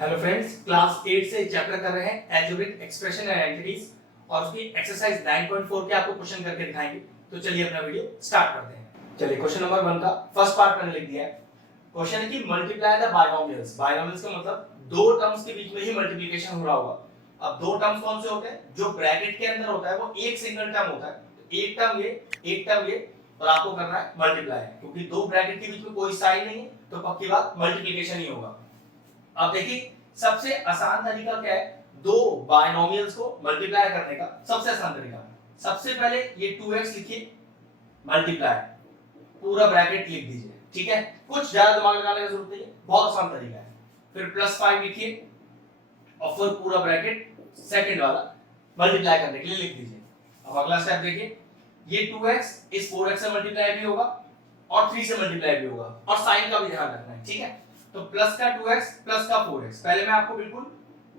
Hello friends, class 8 से chapter कर रहे हैं अलजेब्रिक एक्सप्रेशन एंड आइडेंटिटीज और उसकी एक्सरसाइज 9.4 के आपको क्वेश्चन करके दिखाएंगे। तो चलिए अपना वीडियो स्टार्ट करते हैं। चलिए क्वेश्चन नंबर 1 का फर्स्ट पार्ट मैंने लिख दिया है। क्वेश्चन है कि मल्टीप्लाई द बायनोमियल्स। बायनोमियल्स का मतलब दो टर्म्स के बीच में ही मल्टीप्लिकेशन हो रहा होगा। अब दो टर्म्स कौन से होते हैं? जो ब्रैकेट के अंदर होता है वो एक सिंगल टर्म होता है। तो एक टर्म ये और आपको करना है मल्टीप्लाई, क्योंकि दो ब्रैकेट के बीच में कोई साइन नहीं है तो पक्की बात मल्टीप्लिकेशन ही होगा। अब देखिए सबसे आसान तरीका क्या है दो बायनोमियल्स को मल्टीप्लाई करने का। सबसे आसान तरीका, सबसे पहले ये 2x लिखिए, मल्टीप्लाई पूरा ब्रैकेट लिख दीजिए, ठीक है। कुछ ज्यादा दिमाग लगाने की जरूरत नहीं है, बहुत आसान तरीका है। फिर +5 लिखिए और फिर पूरा ब्रैकेट सेकंड वाला मल्टीप्लाई करने के लिए लिख दीजिए। अब अगला स्टेप देखिए, ये 2x इस 4x से मल्टीप्लाई भी होगा और 3 से मल्टीप्लाई भी होगा और साइन का भी ध्यान रखना है, ठीक है। तो प्लस का 2x प्लस का 4x, पहले मैं आपको बिल्कुल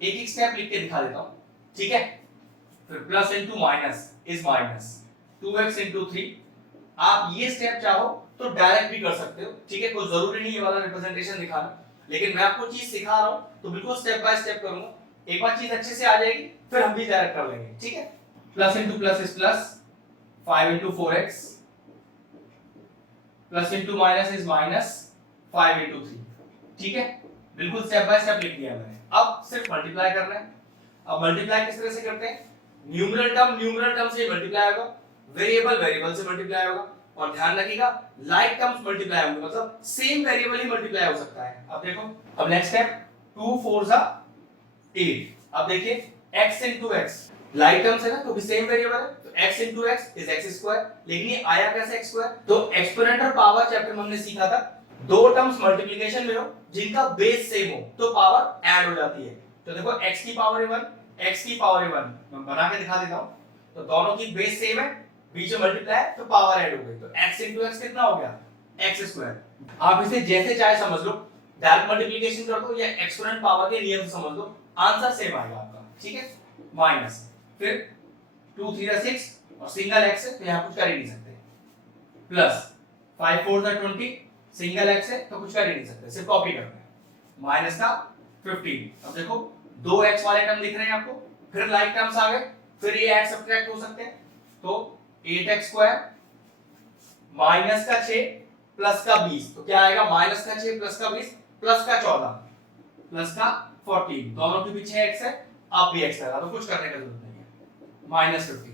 एक एक स्टेप लिख के दिखा देता हूं, ठीक है। फिर plus into minus is minus 2x into 3। आप ये स्टेप चाहो तो डायरेक्ट भी कर सकते हो, ठीक है, कोई जरूरी नहीं ये वाला रिप्रेजेंटेशन दिखाना, लेकिन मैं आपको चीज सिखा रहा हूं तो बिल्कुल स्टेप बाय स्टेप करूंगा। एक बार चीज अच्छे से आ जाएगी फिर हम भी डायरेक्ट कर लेंगे, ठीक है। Plus into plus is plus 5 into 4x, plus into minus is minus 5 into 3, ठीक है। बिल्कुल स्टेप बाय स्टेप लिख दिया मैंने। अब सिर्फ मल्टीप्लाई करना है। अब मल्टीप्लाई किस तरह से करते हैं? न्यूमरल टर्म से मल्टीप्लाई होगा, वेरिएबल से मल्टीप्लाई होगा, और ध्यान रखिएगा लाइक टर्म्स मल्टीप्लाई होंगे, मतलब सेम वेरिएबल ही मल्टीप्लाई हो सकता है। अब देखो, अब नेक्स्ट स्टेप 2 4 सा 8। अब देखिए x into x, like terms है ना, तो भी सेम वेरिएबल है, तो x into x is x²। लेकिन ये आया कैसे x²? तो एक्सपोनेंट और पावर चैप्टर में हमने सीखा था दो टर्म्स मल्टीप्लिकेशन में हो जिनका बेस सेम हो तो पावर ऐड हो जाती है। तो देखो x की पावर 1 x की पावर 1 मैं बना के दिखा देता हूं, तो दोनों की बेस सेम है, बीच में मल्टीप्लाई तो पावर ऐड हो गई, तो x into x कितना हो गया? x²। आप इसे जैसे चाहे समझ लो, डायरेक्ट मल्टीप्लिकेशन कर दो या एक्सपोनेंट पावर के नियम से समझ लो, आंसर सेम आएगा आपका, ठीक है। माइनस फिर 2 3 6 और सिंगल x है तो यहां कुछ कर ही नहीं सकते, प्लस 5 4 20, सिंगल x है तो कुछ कर ही नहीं सकते, सिर्फ कॉपी करना है। माइनस का 15। अब देखो दो x वाले टर्म दिख रहे हैं आपको, फिर लाइक टर्म्स आ गए, फिर ये x सब्ट्रैक्ट हो सकते हैं, तो 8x² माइनस का 6 प्लस का 20, तो क्या आएगा? माइनस का 6 प्लस का 20 प्लस का 14 प्लस का 14, दोनों के पीछे x है, आप भी x लगा दो, कुछ करने की जरूरत नहीं है। माइनस 15,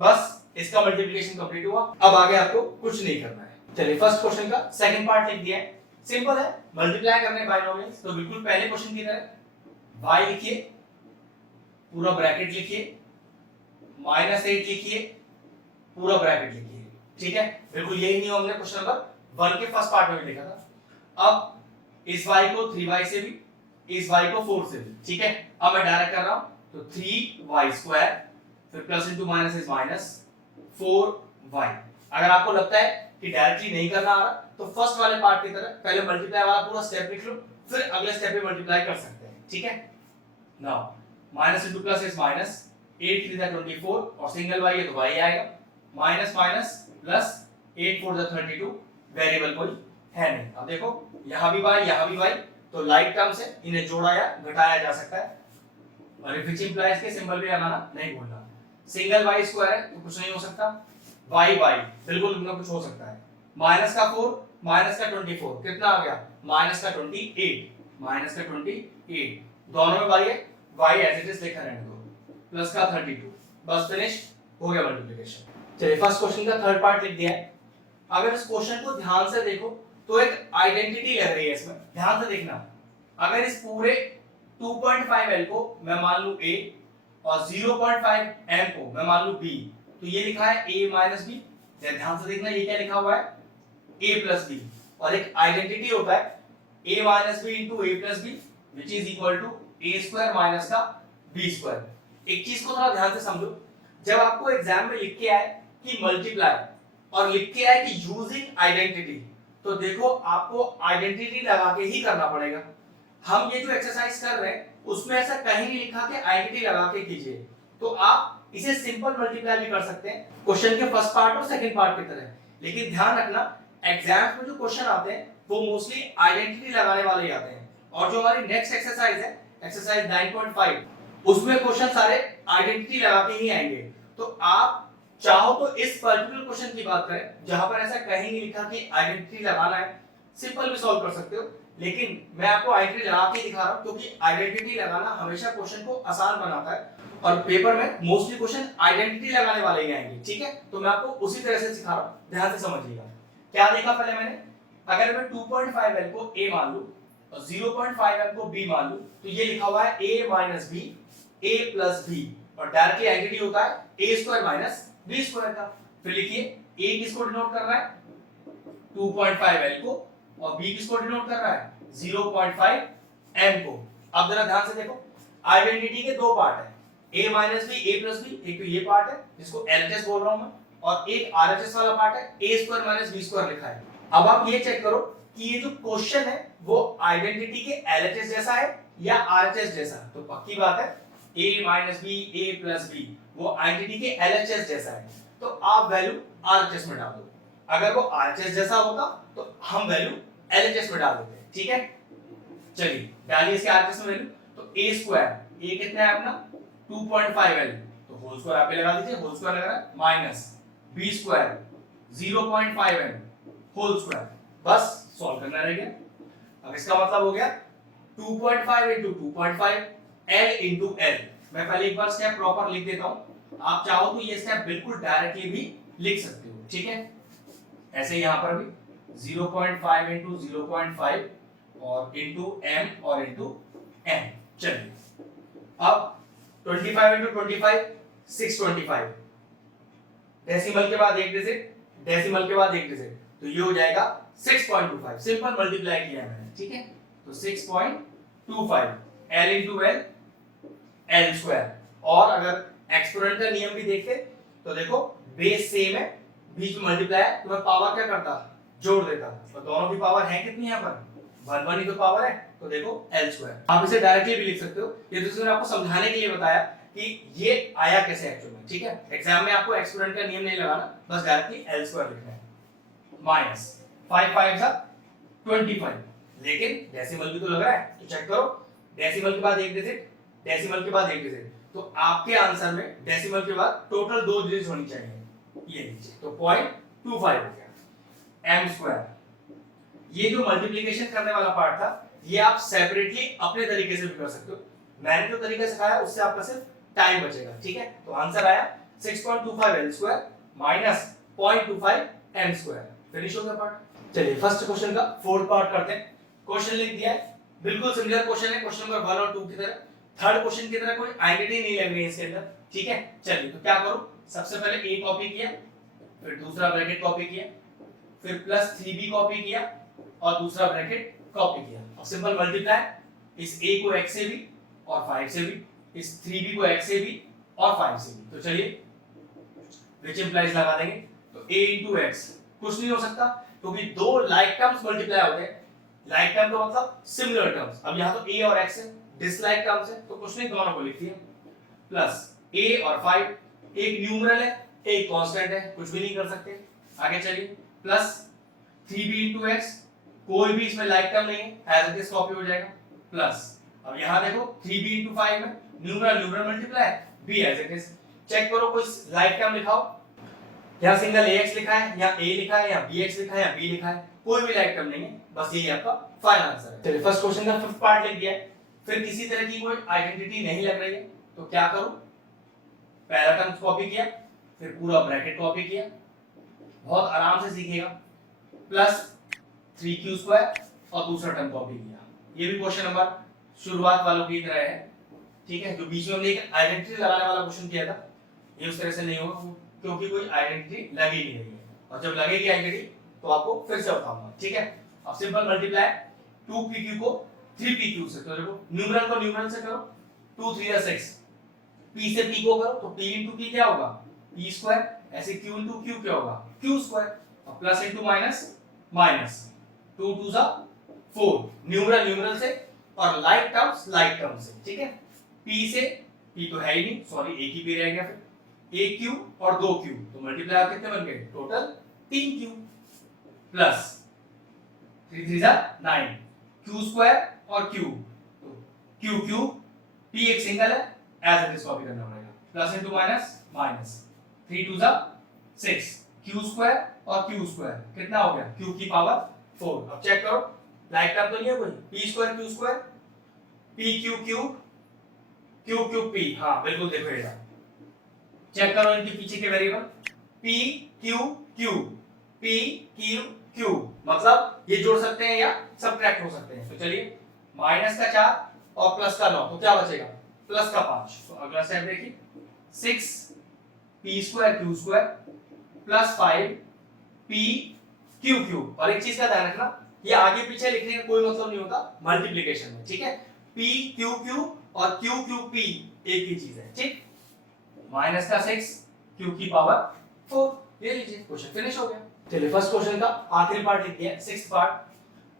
बस इसका मल्टीप्लिकेशन कंप्लीट हुआ। अब आगे आपको कुछ नहीं करना है। चलिए फर्स्ट क्वेश्चन का सेकंड पार्ट लिख दिया है, सिंपल है, मल्टीप्लाई करने बायनोमियल्स, तो बिल्कुल पहले क्वेश्चन की तरह y लिखिए, पूरा ब्रैकेट लिखिए, -8 लिखिए, पूरा ब्रैकेट लिखिए, ठीक है। बिल्कुल यही नियम हमने क्वेश्चन नंबर 1 के फर्स्ट पार्ट में भी लिखा था। अब इस y को 3y से भी, इस y को 4 से भी, ठीक है। अब मैं डायरेक्ट कर रहा हूं, तो 3y², फिर plus into minus is minus 4y। अगर आपको लगता है कि डायरेक्टली नहीं करना आ रहा तो फर्स्ट वाले पार्ट की तरह पहले मल्टीप्लाई वाला पूरा स्टेप लिख लो, फिर अगले स्टेप पे मल्टीप्लाई कर सकते हैं, ठीक है। Now minus into plus is minus 8 3 24 और सिंगल y है तो y आएगा, माइनस माइनस प्लस 8 4 32, वेरिएबल कोई है नहीं। अब देखो यहां भी y, तो लाइक टर्म्स है, इन्हें जोड़ा या घटाया जा सकता है, और विच इंप्लाइज के सिंबल भी लगाना नहीं भूलना। सिंगल y² है तो कुछ नहीं हो सकता, y बिल्कुल इनका कुछ हो सकता है। माइनस का 4 माइनस का 24 कितना आ गया? माइनस का 28, दोनों में y है, y एज इट इज लिखा रहने दो, प्लस का 32, बस फिनिश हो गया मल्टीप्लिकेशन। चलिए फर्स्ट क्वेश्चन का थर्ड पार्ट लिख दिया है। अगर इस क्वेश्चन को ध्यान से देखो तो एक आइडेंटिटी लग रही है इसमें, ध्यान से देखना। अगर इस पूरे 2.5L को मैं मान लूं A और 0.5M को मैं मान लूं B, तो ये लिखा है A माइनस B, ध्यान से देखना ये क्या लिखा हुआ है? A प्लस B, और एक आइडेंटिटी होता है A minus B into A plus B which is equal to A² minus का B²। एक चीज को थोड़ा ध्यान से समझो, जब आपको एग्जाम में लिख के आए कि मल्टीप्लाई और लिख के आए कि यूजिंग आइडेंटिटी, तो देखो आपको आइडेंटिटी लगा के ही करना पड़ेगा। हम ये जो एक्सरसाइज कर रहे हैं उसमें ऐसा कहीं नहीं लिखा कि आइडेंटिटी लगा के कीजिए, तो आप इसे सिंपल मल्टीप्लाई भी कर सकते हैं क्वेश्चन के फर्स्ट पार्ट और सेकंड पार्ट की तरह। लेकिन ध्यान रखना एग्जाम्स में जो क्वेश्चन आते हैं वो मोस्टली आइडेंटिटी लगाने वाले ही आते हैं, और जो हमारी नेक्स्ट एक्सरसाइज है एक्सरसाइज 9.5, उसमें क्वेश्चन सारे आइडेंटिटी लगा के ही आएंगे। तो आप चाहो तो इस पर्टिकुलर क्वेश्चन की बात करें जहां पर ऐसा कहीं नहीं लिखा कि आइडेंटिटी लगाना है, सिंपल भी सॉल्व कर सकते हो, लेकिन मैं आपको आइडेंटिटी लगा के दिखा रहा हूं क्योंकि आइडेंटिटी लगाना हमेशा क्वेश्चन को आसान बनाता है और पेपर में मोस्टली क्वेश्चन आइडेंटिटी लगाने वाले ही आएंगे, ठीक है। तो मैं आपको उसी तरह से सिखा रहा हूं, ध्यान से समझिएगा। क्या देखा पहले मैंने, अगर मैं 2.5l को a मान लूं और 0.5l को b मान लूं तो ये लिखा हुआ है a minus b a plus b और डायरेक्टली आइडेंटिटी होता है a square minus b square का। फिर लिखिए a किसको डिनोट कर रहा है 2.5l को और b किसको डिनोट कर रहा है 0.5m को। अब जरा ध्यान से देखो, आइडेंटिटी के दो पार्ट है, a minus b a plus b, एक तो ये पार्ट है जिसको LHS बोल रहा हूं मैं, और एक RHS वाला पार्ट है a square minus b square लिखा है। अब आप ये चेक करो कि ये जो क्वेश्चन है वो आइडेंटिटी के LHS जैसा है या RHS जैसा। तो पक्की बात है a minus b a plus b वो आइडेंटिटी के LHS जैसा है, तो आप वैल्यू RHS में डाल दो। अगर वो RHS जैसा होता तो हम वैल्यू LHS में डाल देते, ठीक है। चलिए डालिए इसके RHS में वैल्यू, तो a स्क्वायर a कितना है अपना 2.5l, तो होल स्क्वायर आप लगा दीजिए, होल स्क्वायर लग रहा है minus b square 0.5m whole square, बस सॉल्व करना रह गया। अब इसका मतलब हो गया 2.5 into 2.5 l into l। मैं पहले एक बार स्टेप प्रॉपर लिख देता हूं, आप चाहो तो ये स्टेप बिल्कुल डायरेक्टली भी लिख सकते हो, ठीक है। ऐसे यहां पर भी 0.5 into 0.5 और into m और into n। चलिए अब 25 into 25 625, डेसिमल के बाद एक डिजिट, डेसिमल के बाद एक डिजिट, तो ये हो जाएगा 6.25, सिंपल मल्टीप्लाई किया है मैंने, ठीक है। तो 6.25 l into l l square. और अगर एक्सपोनेंट का नियम भी देखते तो देखो बेस सेम है, बीच में मल्टीप्लाई है, तो मैं पावर क्या करता जोड़ देता, और दोनों की पावर है कितनी यहाँ पर 1 1 ही तो पावर है, तो देखो l स्क्वायर। आप इसे डायरेक्टली भी लिख सकते हो, ये तो मैंने आपको समझाने के लिए बताया कि ये आया कैसे एक्चुअल में, ठीक है। एग्जाम में आपको एक्सपोनेंट का नियम नहीं लगाना, बस डायरेक्टली l स्क्वायर लिखना है माइनस 5 5 सा 25, लेकिन डेसिमल भी तो लग रहा है, तो चेक करो डेसिमल के बाद एक डिजिट, डेसिमल के बाद एक डिजिट, तो आपके आंसर में डेसिमल के बाद टोटल दो डिजिट होनी चाहिए, ये लीजिए, तो 0.25 हो गया m स्क्वायर। ये जो मल्टीप्लिकेशन करने वाला पार्ट था ये आप सेपरेटली अपने तरीके से भी कर सकते हो, मैंने जो तरीका सिखाया उससे आपका सिर्फ टाइम बचेगा, ठीक है। तो आंसर आया 6.25 l square minus 0.25 m square. Finish हो गया पार्ट। चलिए फर्स्ट क्वेश्चन का फोर्थ पार्ट करते हैं। क्वेश्चन लिख दिया है, बिल्कुल सिमिलर क्वेश्चन है क्वेश्चन नंबर 1 और 2 की तरह, थर्ड क्वेश्चन की तरह कोई आइडेंटिटी नहीं लग रही है इसके अंदर, ठीक है। चलिए तो क्या करो, सबसे पहले a कॉपी किया, फिर दूसरा ब्रैकेट कॉपी किया, फिर प्लस 3b कॉपी किया और दूसरा ब्रैकेट कॉपी किया। अब सिंपल मल्टीप्लाई इस a को x से भी और 5 से भी, इस 3b को x से भी और 5 से भी, तो चलिए व्हिच इंप्लाइज लगा देंगे, तो a into x कुछ नहीं हो सकता क्योंकि दो लाइक टर्म्स मल्टीप्लाई होते हैं, लाइक टर्म तो मतलब सिमिलर टर्म्स। अब यहां तो a और x है, डिसलाइक टर्म्स है, तो कुछ नहीं दोनों को लिख दिया, प्लस a और 5, एक न्यूमरल है एक कांस्टेंट है, कुछ भी नहीं कर सकते। आगे चलिए प्लस 3b into x, कोई भी इसमें लाइक टर्म नहीं है, एज इट इज कॉपी हो जाएगा, प्लस अब यहां देखो 3b into 5 में numeral numeral multiply, b as it is. Check करो कोई लाइक टर्म लिखाओ, यहाँ सिंगल ax लिखा है, यहाँ a लिखा है, यहाँ bx लिखा है, यहाँ b लिखा है, कोई भी लाइक टर्म नहीं है, बस यही आपका फाइनल आंसर है। चलिए फर्स्ट क्वेश्चन का फिफ्थ पार्ट लिख दिया है, फिर किसी तरह की कोई आइडेंटिटी नहीं लग रही है, तो क्या करूं, पहला टर्म कॉपी किया, फिर पूरा ब्रैकेट कॉपी किया, बहुत आराम से सीखिएगा, प्लस 3q स्क्वायर और दूसरा टर्म कॉपी किया। ये भी क्वेश्चन नंबर शुरुआत वालों की तरह है, ठीक है, जो बीच में हमने एक आइडेंटिटी लगाने वाला क्वेश्चन किया था, ये उस तरह से नहीं होगा क्योंकि कोई आइडेंटिटी लगी नहीं रही है, और जब लगेगी आइडेंटिटी तो आपको फिर से बताऊंगा, ठीक है। अब सिंपल मल्टीप्लाई 2pq को 3pq से, तो देखो न्यूमरल को न्यूमरल से करो, 2 3 6, p से p को करो तो p into p क्या होगा p स्क्वायर, ऐसे q into q क्या होगा q स्क्वायर, और प्लस into माइनस माइनस, 2 2 सा 4, न्यूमरल न्यूमरल से और लाइक टर्म्स से, ठीक है। p से p तो है ही नहीं, सॉरी एक ही p रह गया, फिर aq और 2q, तो मल्टीप्लाई कितने बन गए total 3q, plus 3 3 9, q square और Q, तो Q Q, P एक सिंगल है, एज इट इज कॉपी करना पड़ेगा, plus into minus minus, 3 2 6, Q square और Q स्क्वायर कितना हो गया, Q की पावर 4। अब चेक करो, लाइक टर्म तो नहीं है कोई, P square Q square, P Q Q, Q Q P, हाँ बिल्कुल देखो ये चेक करो इनके पीछे के variable, P Q Q, P Q Q, मतलब ये जोड़ सकते हैं या सबट्रैक्ट हो सकते हैं। तो चलिए माइनस का 4 और प्लस का 9, तो क्या बचेगा, प्लस का 5। तो अगला स्टेप देखिए, 6 P square Q square plus 5 P Q Q, और एक चीज का ध्यान रखना, ये आगे पीछे लिखने का कोई मतलब नहीं होता मल्टीप्लिकेशन में, ठीक है। P Q Q और Q Q P एक ही चीज है, ठीक। माइनस का 6 Q की पावर 4, ये लीजिए क्वेश्चन फिनिश हो गया। चलिए फर्स्ट क्वेश्चन का आखिरी पार्ट लिख दिया, 6th पार्ट।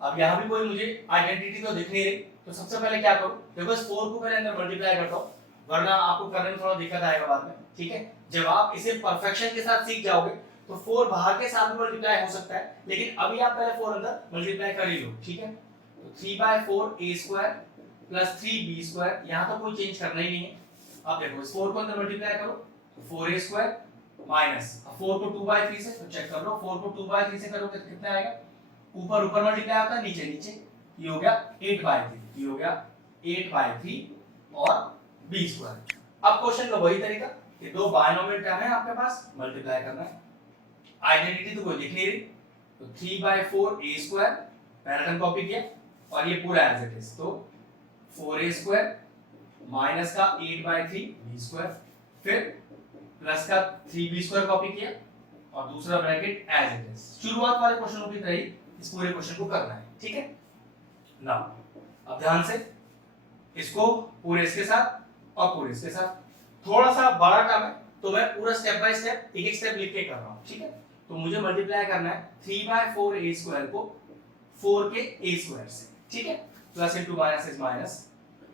अब यहाँ भी कोई मुझे आइडेंटिटी तो दिख नहीं रही, तो सबसे पहले क्या करूं, देखो इस 4 को पहले अंदर मल्टीप्लाई करता हूं, वरना आपको करने में थोड़ा दिक्कत आएगा बाद में, ठीक है। जब आप इसे परफेक्शन के साथ सीख जाओगे तो 4 बाहर के साथ भी मल्टीप्लाई हो सकता है, लेकिन अभी आप पहले 4 अंदर मल्टीप्लाई कर ही लो, ठीक है। तो 3/4 a square plus 3b square, यहाँ तो कोई चेंज करना ही नहीं है। अब देखो इस 4 को अंदर मल्टीप्लाई करो, तो 4a स्क्वायर माइनस 4 को 2/3 से, तो चेक कर लो 4 को 2/3 से करोगे तो कितना आएगा, ऊपर ऊपर मल्टीप्लाई होता है, नीचे नीचे, ये हो गया 8/3, ये हो गया 8/3 और b स्क्वायर। अब क्वेश्चन का वही तरीका कि दो बायनोमियल टर्म है आपके पास, मल्टीप्लाई करना है, आइडेंटिटी तो कोई दिख नहीं रही, तो 3/4 a स्क्वायर पहला टर्म कॉपी किया और ये पूरा एज इट इज, तो 4a स्क्वायर माइनस का 8/3 b स्क्वायर, फिर प्लस का 3b स्क्वायर कॉपी किया और दूसरा ब्रैकेट एज इट इज। शुरुआत वाले क्वेश्चनों की तरह ही इस पूरे क्वेश्चन को करना है, ठीक है ना। अब ध्यान से इसको पूरे इसके साथ और पूरे इसके साथ, थोड़ा सा बड़ा काम है तो मैं पूरा स्टेप बाय स्टेप एक एक स्टेप लिख के कर रहा हूं, ठीक है। तो मुझे मल्टीप्लाई करना है 3/4 a स्क्वायर को 4 के a स्क्वायर से, ठीक है, plus into minus is minus,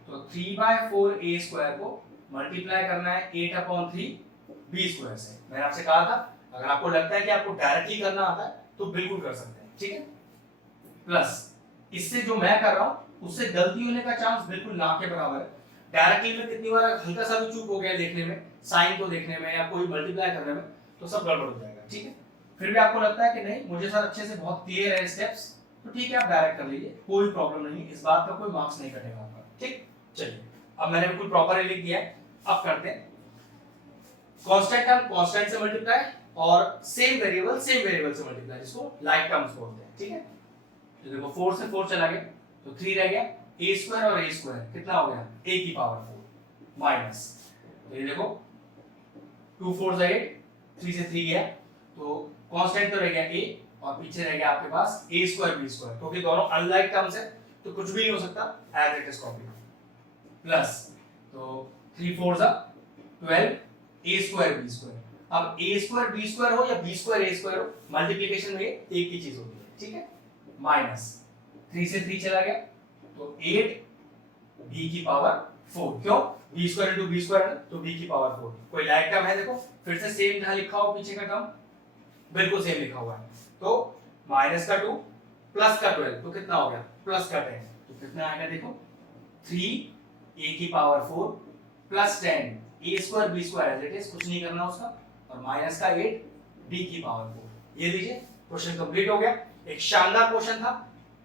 तो 3/4 a स्क्वायर को मल्टीप्लाई करना है 8/3 b स्क्वायर से। मैंने आपसे कहा था अगर आपको लगता है कि आपको डायरेक्टली करना आता है तो बिल्कुल कर सकते हैं, ठीक है। प्लस इससे जो मैं कर रहा हूं उससे गलती होने का चांस बिल्कुल ना के बराबर है। डायरेक्टली में कितनी बार हल्का सा भी चूक हो गया देखने में, साइन को देखने में या कोई मल्टीप्लाई करने में, तो सब गड़बड़ हो जाएगा, ठीक है। फिर भी आपको लगता है कि नहीं मुझे सर अच्छे से बहुत क्लियर है स्टेप्स, तो ठीक है आप डायरेक्ट कर लीजिए, कोई प्रॉब्लम नहीं है, इस बात का कोई मार्क्स नहीं कटेगा आपका, ठीक। चलिए अब मैंने बिल्कुल प्रॉपर लिख दिया है, अब करते हैं कांस्टेंट टर्म कांस्टेंट से मल्टीप्लाई और सेम वेरिएबल से मल्टीप्लाई, जिसको लाइक टर्म्स बोलते हैं, ठीक है। तो देखो 4 से 4 चला गया तो 3 रह गया, a स्क्वायर और a स्क्वायर कितना हो गया, a की पावर 4 माइनस, तो ये देखो 2 4 8, 3 से 3 गया, तो कांस्टेंट तो रह गया a और पीछे रह गया आपके पास a स्क्वायर b स्क्वायर, क्योंकि दोनों अनलाइक टर्म्स है तो कुछ भी नहीं हो सकता, as it is copy, plus तो 3 4 12 a स्क्वायर b स्क्वायर। अब a स्क्वायर b स्क्वायर हो या b स्क्वायर a स्क्वायर हो, मल्टीप्लिकेशन में एक ही चीज होती है, ठीक है। माइनस 3 से 3 चला गया तो 8 b की पावर 4, क्यों b square into b square तो b की पावर 4, कोई लाइक टर्म है, देखो फिर से सेम यहां लिखा हो, पीछे का टर्म बिल्कुल सेम लिखा हुआ है, तो माइनस का 2 प्लस का 12 तो कितना हो गया, प्लस का 10, तो कितना आएगा देखो 3 a की power 4 plus 10 a square b square as it is, कुछ नहीं करना उसका, और माइनस का 8 b की पावर 4। ये लीजिए क्वेश्चन कंप्लीट हो गया। एक शानदार क्वेश्चन था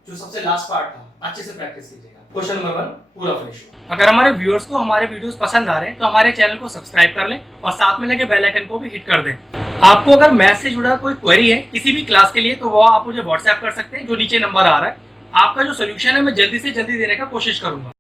जो सबसे लास्ट पार्ट था, अच्छे से प्रैक्टिस कीजिएगा। क्वेश्चन नंबर 1 पूरा फिनिश हुआ। अगर हमारे व्यूअर्स को हमारे वीडियोस पसंद आ रहे हैं तो हमारे चैनल को सब्सक्राइब कर लें और साथ में लगे बेल आइकन को भी हिट कर दें। आपको अगर मैथ से जुड़ा कोई क्वेरी है किसी भी क्लास के लिए तो वो आप मुझे व्हाट्सएप कर सकते हैं, जो नीचे नंबर आ रहा है। आपका जो सोल्यूशन है मैं जल्दी से जल्दी देने का कोशिश करूंगा।